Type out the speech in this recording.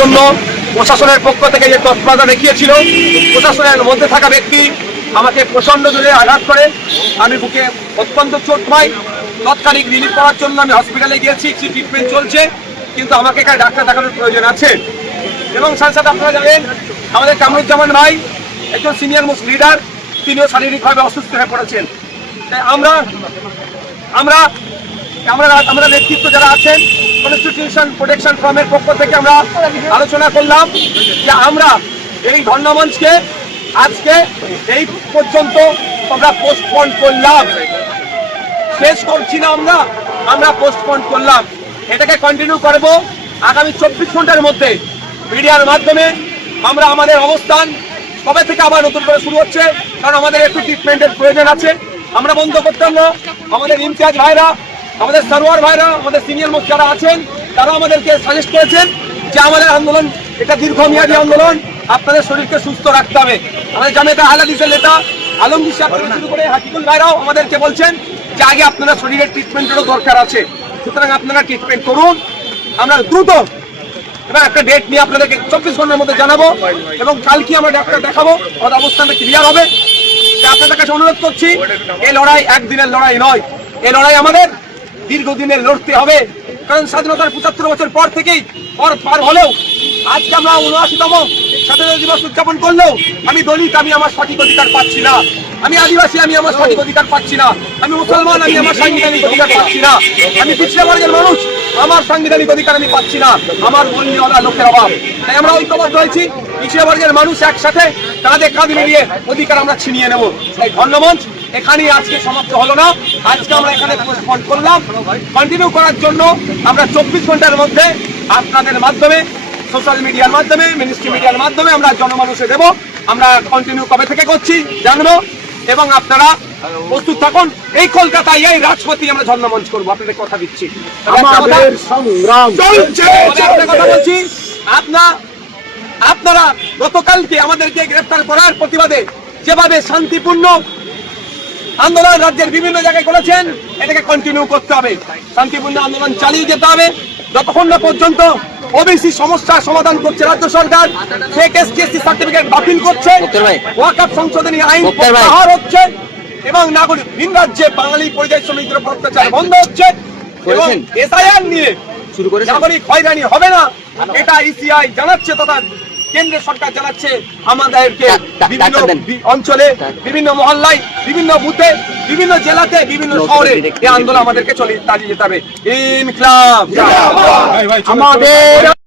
জন্য প্রশাসনের পক্ষ থেকে যে তৎপরতা দেখিয়েছিল, প্রশাসনের মধ্যে থাকা ব্যক্তি আমাকে প্রচন্ড জোরে আঘাত করে, আমি বুকে অত্যন্ত চোট পাই। তৎকালিক রিলিফ করার জন্য আমি হসপিটালে গিয়েছি, ট্রিটমেন্ট চলছে, কিন্তু আমাকে এখানে ডাক্তার দেখানোর প্রয়োজন আছে। এবং সাথে সাথে আপনারা জানেন আমাদের কামরুজ্জামান ভাই একজন সিনিয়র মোস্ট লিডার, তিনিও শারীরিকভাবে অসুস্থ হয়ে পড়েছেন। আমরা আমরা আমরা আমরা নেতৃত্ব যারা আছেন কনস্টিটিউশন প্রোটেকশন ফোরামের পক্ষ থেকে আমরা আলোচনা করলাম যে আমরা এই ধর্ণা মঞ্চকে আজকে এই পর্যন্ত আমরা পোস্টপোন করলাম, শেষ করছি না, আমরা পোস্টপোন করলাম। এটাকে কন্টিনিউ করব আগামী 24 ঘন্টার মধ্যে। মিডিয়ার মাধ্যমে আমরা আমাদের অবস্থান কবে থেকে আবার নতুন করে শুরু হচ্ছে, কারণ আমাদের একটু ট্রিটমেন্টের প্রয়োজন আছে। আমরা বন্ধ করতাম না। আমাদের ইমতিয়াজ ভাইরা, আমাদের সারোয়ার ভাইরা, আমাদের সিনিয়র মোস্ট যারা আছেন তারা আমাদেরকে সাজেস্ট করেছেন যে আমাদের আন্দোলন এটা দীর্ঘমেয়াদী আন্দোলন, আপনাদের শরীরকে সুস্থ রাখতে হবে। আমাদের জামিয়াতে আহলে হাদিসের নেতা আলমগীর সাহেব থেকে শুরু করে হাকিকুল ভাইরাও আমাদেরকে বলছেন যে আগে আপনারা শরীরের ট্রিটমেন্টেরও দরকার আছে, সুতরাং আপনারা ট্রিটমেন্ট করুন। আমরা দ্রুত এবং একটা ডেট নিয়ে আপনাদেরকে 24 ঘন্টার মধ্যে জানাবো, এবং কালকে আমরা ডাক্তার দেখাবো, আমাদের অবস্থানটা ক্লিয়ার হবে। আপনাদের কাছে অনুরোধ করছি, এই লড়াই একদিনের লড়াই নয়, এই লড়াই আমাদের দীর্ঘদিনের লড়তে হবে। কারণ স্বাধীনতার 75 বছর পর থেকেই পার হলেও আজকে আমরা 79তম স্বাধীনতা দিবস উদযাপন করলেও আমি দলিত, আমি আমার সঠিক অধিকার পাচ্ছি না। আমি আদিবাসী, আমি আমার সঠিক অধিকার পাচ্ছি না। আমি মুসলমান, আমি আমার সাংবিধানিক অধিকার পাচ্ছি না। আমি পিছিয়ে বর্গের মানুষ, আমার সাংবিধানিক অধিকার আমি পাচ্ছি না। আমার মূল্যওয়ালা লোকের অভাব। তাই আমরা ঐক্যবদ্ধ হয়েছি, পিছিয়ে বর্গের মানুষ একসাথে কাঁধে কাঁধ মিলিয়ে অধিকার আমরা ছিনিয়ে নেব। তাই ধন্যমঞ্চ এখানেই আজকে সমাপ্ত হলো না, আজকে আমরা এখানে পোস্টপোন করলাম। কন্টিনিউ করার জন্য আমরা 24 ঘন্টার মধ্যে আপনাদের মাধ্যমে, সোশ্যাল মিডিয়ার মাধ্যমে, মিনিস্ট্রি মিডিয়ার মাধ্যমে আমরা জনমানুষে দেব। আমরা কন্টিনিউ কবে থেকে করছি জানবো, এবং আপনারা প্রস্তুত থাকুন। এই কলকাতায় এই রাজপথে আমরা ধর্ণামঞ্চ করবো, আপনাদের কথা দিচ্ছি। কথা বলছি, আপনারা গতকালকে আমাদেরকে গ্রেফতার করার প্রতিবাদে যেভাবে শান্তিপূর্ণ আন্দোলন রাজ্যের বিভিন্ন জায়গায় করেছেন, এটাকে কন্টিনিউ করতে হবে। শান্তিপূর্ণ আন্দোলন চালিয়ে যেতে হবে যতক্ষণ না পর্যন্ত ওবিসি সমস্যার সমাধান করছে রাজ্য সরকার, ফেক এসটি সার্টিফিকেট বাতিল করছে, ওয়াকফ সংশোধনী আইন প্রত্যাহার হচ্ছে, এবং নাগরিক ভিন রাজ্যে বাঙালি পরিযায়ী শ্রমিকদের অত্যাচার বন্ধ হচ্ছে, এবং এসআইআর নিয়ে নাগরিক হয়রানি হবে না, এটা ইসিআই জানাচ্ছে তথা কেন্দ্রীয় সরকার জানাচ্ছে। আমাদেরকে বিভিন্ন অঞ্চলে, বিভিন্ন মহল্লায়, বিভিন্ন বুথে, বিভিন্ন জেলাতে, বিভিন্ন শহরে এই আন্দোলন আমাদেরকে চালিয়ে যেতে হবে। ইনকিলাব আমাদের।